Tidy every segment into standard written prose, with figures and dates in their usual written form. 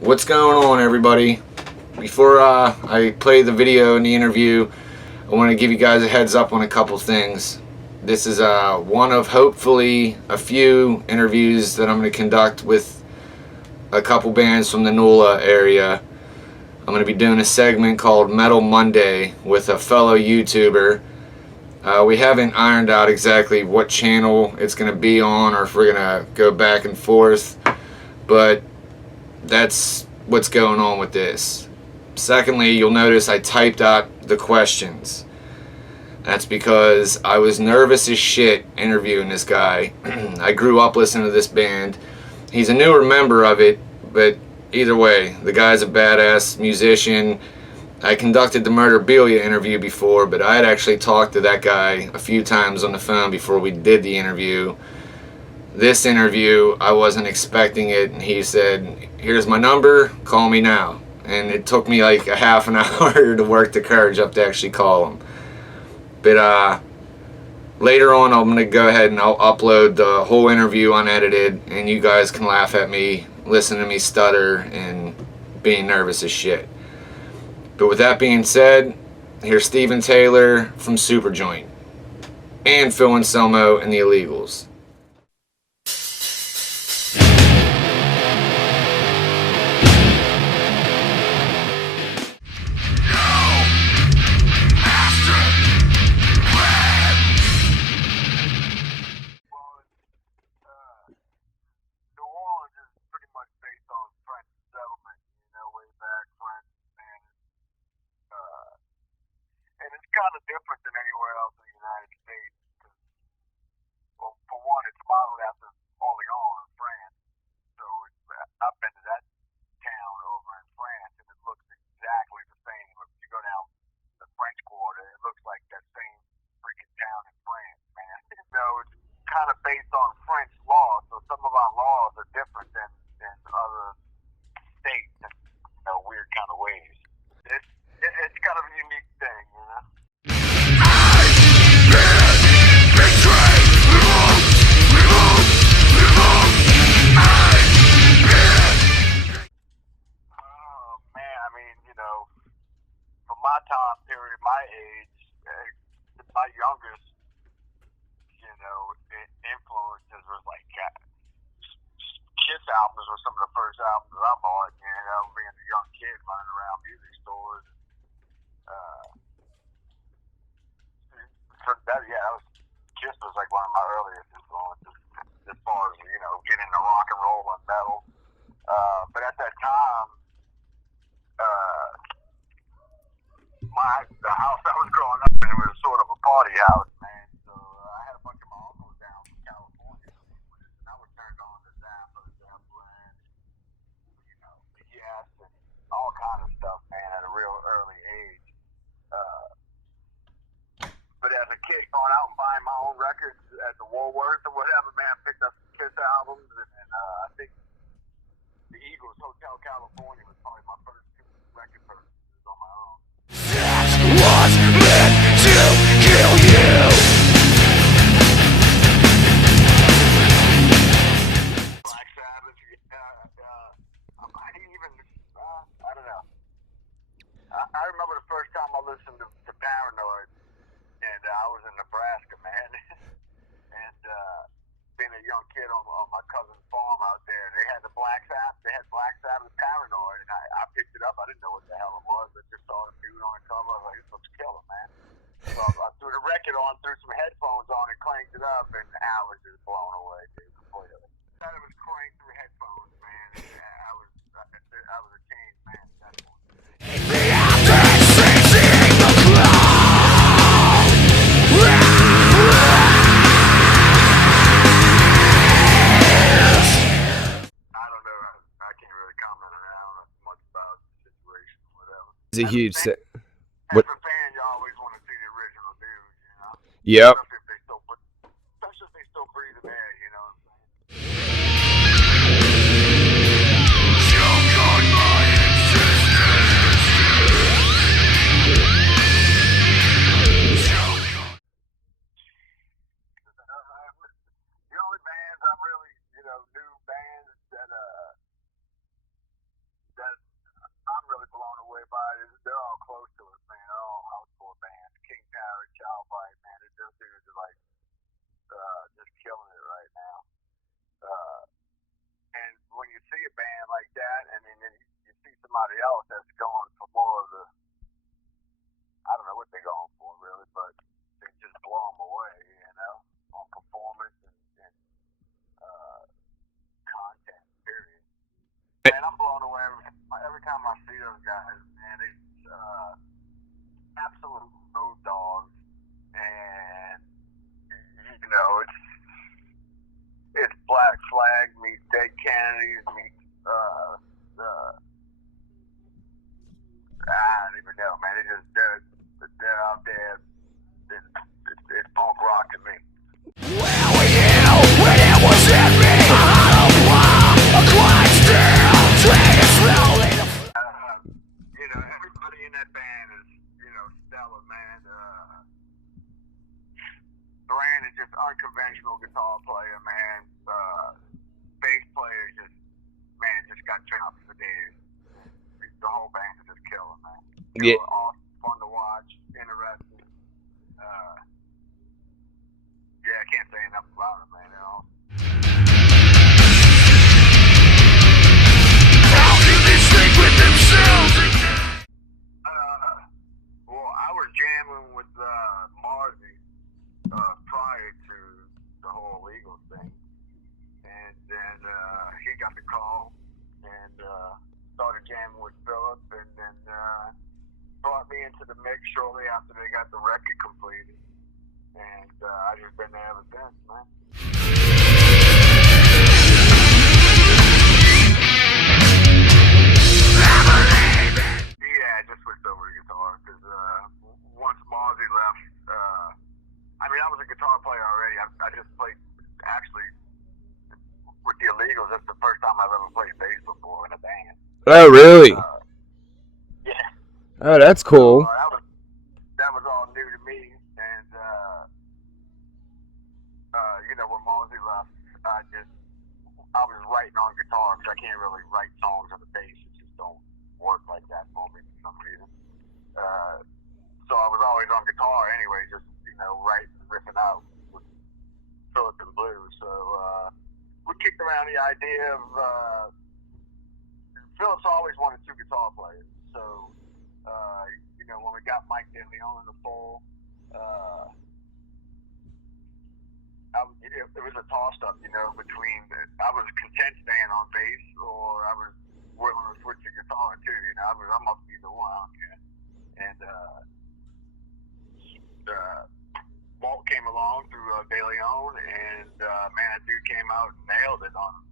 What's going on, everybody? Before I play the video and the interview, I want to give you guys a heads up on a couple things. This is one of hopefully a few interviews that I'm going to conduct with a couple bands from the NOLA area. I'm going to be doing a segment called Metal Monday with a fellow YouTuber. We haven't ironed out exactly what channel it's going to be on or if we're going to go back and forth, but that's what's going on with this. Secondly, you'll notice I typed out the questions. That's because I was nervous as shit interviewing this guy. I grew up listening to this band. He's a newer member of it, but either way, the guy's a badass musician. I conducted the Murderbilia interview before, but I had actually talked to that guy a few times on the phone before we did the interview. This interview, I wasn't expecting it, and he said, "Here's my number, call me now." And it took me like a half an hour to work the courage up to actually call him. But later on, I'm going to go ahead and I'll upload the whole interview unedited, and you guys can laugh at me, listen to me stutter, and being nervous as shit. But with that being said, here's Steven Taylor from Superjoint and Phil Anselmo and The Illegals. Kind of different than anywhere else in the United States. Well, for one, it's modeled after Orléans in France. So I've been to that town over in France, and it looks exactly the same. If you go down the French Quarter, it looks like that same freaking town in France, man. It's kind of based on French law, so some of our laws are different than other states in weird kind of ways. It's kind of a unique thing, you know? From my time period, my age, my youngest, influences was like Kiss albums were some of the first albums that I bought, being a young kid running around music stores. Kiss was like one of my earliest influences as far as, getting into rock and roll and metal. But at that time, the house I was growing up in was sort of a party house, man. So I had a bunch of my uncles down from California, and I would turn on the Zappa, Zeppelin, Yes, and all kind of stuff, man, at a real early age. But as a kid, going out and buying my own records at the Woolworths or whatever, man, I picked up some Kiss albums, and I think the Eagles Hotel California was probably my first two record purchases on my own. Was meant to kill you. Black Sabbath, I don't know. I remember the first time I listened to Paranoid, and I was in Nebraska, man. And being a young kid on my cousin's farm out there, they had the Black Sabbath. They had Black Sabbath Paranoid, and I picked it up. I didn't know what the hell it was. I just saw the dude on the cover. I was like, this looks killer, man. So I threw the record on, threw some headphones on, and cranked it up, and I was just blown away, dude, completely. I thought it was cranked through headphones, man. I was a changed man at that point. It's a huge set. As a fan, you always want to see the original dude, Yep. Especially if they still breathe in air, you know what I'm saying? The only bands I'm really, new bands that else that's going for more of the, I don't know what they're going for really, but they just blow them away, you know, on performance and content, period. Man, I'm blown away every time I see those guys, man. It's absolute road dogs, and you know, it's Black Flag meets Dead Kennedys meets I don't even know, man. They're out there. It's punk rock to me. Where were you when it was in me? A hollow blow, a quiet still, train slowly. You know, everybody in that band is, you know, stellar, man. Duran is just unconventional guitar player, man. Bass player just got chopped for days. The whole band is just killing, man. Yeah. Awesome, fun to watch, interesting. Yeah, I can't say enough about it, man. You know. How can they sleep with themselves? Well, I was jamming with Marzi prior to the whole Illegals thing, and then he got the call and started jamming with Philip, and then brought me into the mix shortly after they got the record completed, and I just been there ever since, man. Yeah, I just switched over to guitar because once Marzi left, I mean, I was a guitar player already. I just played, actually, with the Illegals. That's the first time I've ever played bass before in a band. Oh, really? Yeah. Oh, that's cool. That was all new to me, and you know, when Marzi left, I was writing on guitar because I can't really write songs on the bass. It just don't work like that for me for some reason. So I was always on guitar anyway, just, you know, writing, riffing out with Philip and Blue. So we kicked around the idea of Philip's always wanted two guitar players. So you know, when we got Mike DeLeon in the fold, it was a toss-up, you know, between I was content staying on bass, or I was willing to switch to guitar too. You know, I'm up to either one. I don't care. And Walt came along through DeLeon, and man, that dude came out and nailed it on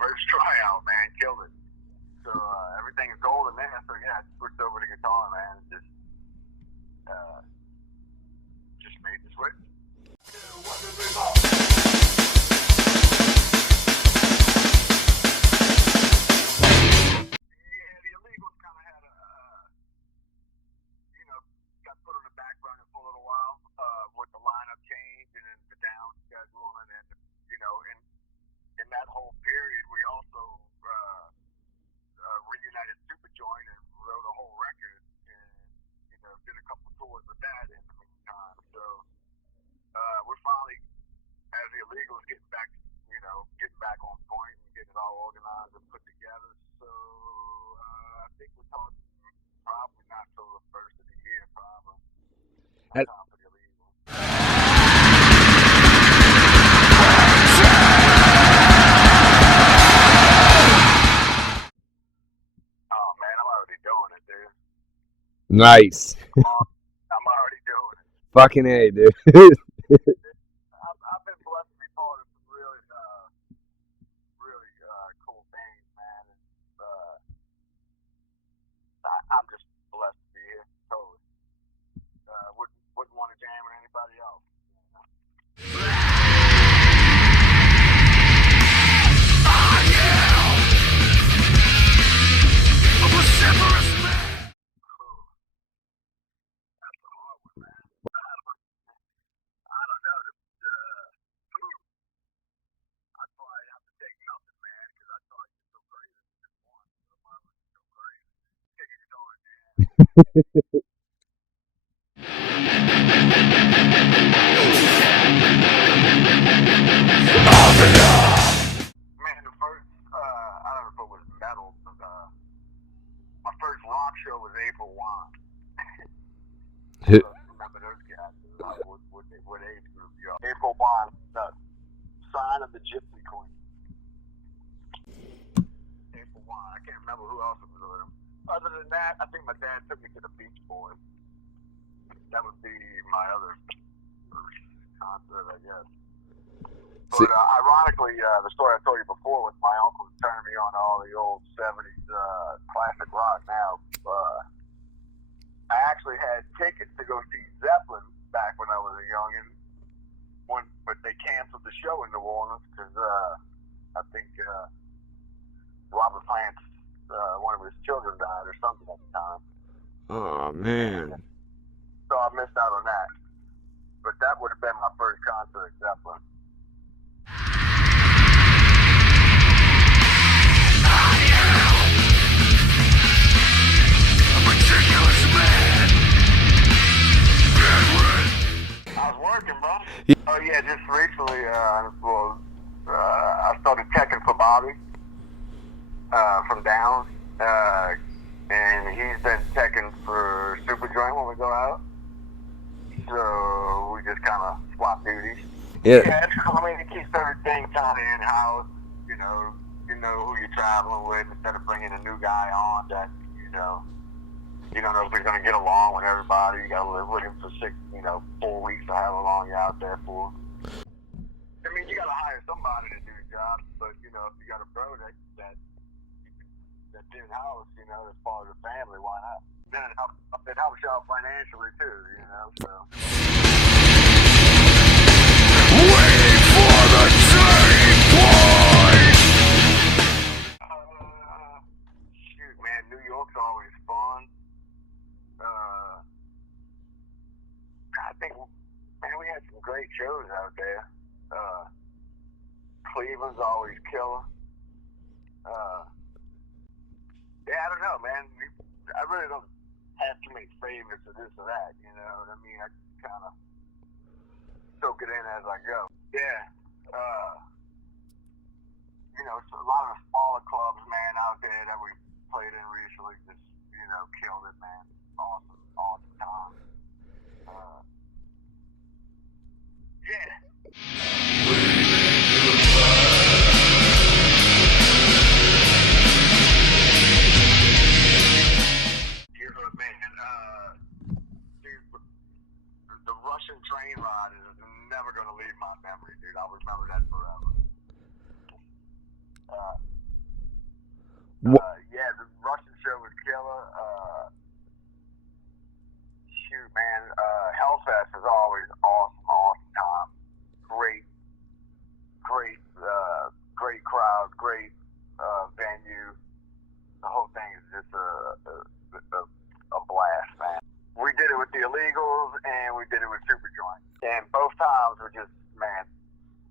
first tryout. Man, killed it. So everything's golden there. So yeah, I switched over to guitar, man. And just made the switch. With the lineup change and then the down schedule, and then, you know, in that whole period, we also reunited Superjoint and wrote a whole record, and, you know, did a couple tours with that in the meantime. So we're finally, as the Illegals, getting back on point and getting it all organized and put together. So I think we're talking probably not till the first of the year, probably. Time for the Illegals. Oh man, I'm already doing it, dude. Nice. I'm already doing it. Fucking A, dude. I've been blessed to be part of some really, really cool things, man. And, I'm just blessed to be here. Totally. Wouldn't want to jam with anybody else. Man, the first, I don't know if it was metal, but April Wine. Who- Remember those guys? What age group you are? April Wine, the sign of the Gypsy Queen. April Wine. I can't remember who else was with them. Other than that, I think my dad took me to the Beach Boys. That would be my other concert, I guess. See- But ironically, the story I told you before was my uncle turned me on to all the old 70s classic rock. Now, I actually had tickets to go see Zeppelin back when I was a youngin', but they canceled the show in New Orleans because I think Robert Plant's one of his children died or something at the time. Oh man. So I missed out on that. But that would have been my first concert at Zeppelin. I was working, bro. Oh yeah, just recently, I started teching for Bobby from Down, and he's been teching for Superjoint when we go out. So we just kind of swap duties. Yeah. Yeah, I mean, it keeps everything kind of in house. You know who you're traveling with instead of bringing a new guy on that you don't know if he's going to get along with everybody. You got to live with him for 4 weeks or however long you're out there for. I mean, you got to hire somebody to do the job, but if you got a bro that's in house, that's part of the family, why not? Then it helps you out financially too, so. Waiting for the turning point. Shoot, man, New York's always fun. I think, man, we had some great shows out there. Cleveland's always killer. Yeah, I don't know, man. I really don't have too many favorites or this or that, you know what I mean? I kind of soak it in as I go. Yeah. So a lot of the smaller clubs, man, out there that we played in recently just, killed it, man. Awesome time. Yeah. The Russian train ride is never going to leave my memory, dude. I'll remember that forever. Yeah, the Russian show was killer. Shoot, man. Hellfest is always awesome time. Great crowd, great venue. The whole thing is just a blast, man. We did it with the Illegals and we did it with Superjoint. And both times were just, man,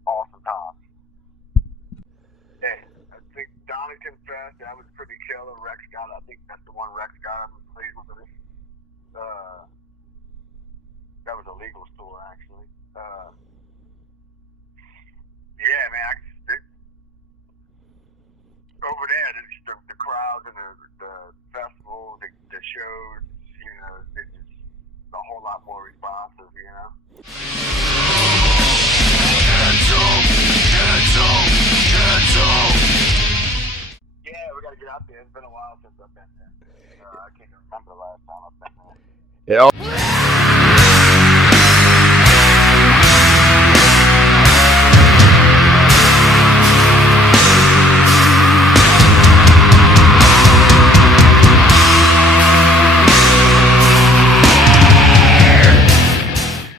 awesome times. Yeah, I think Donington Fest, that was pretty killer. Rex got, I think that's the one Rex got in Cleveland with us. That was a Illegals tour, actually. Yeah, man, over there, the crowds and the festival, the shows, it's just a whole lot more responsive, Hands up. Yeah, we got to get out there. It's been a while since I've been there. I can't even remember the last time I've been there. It all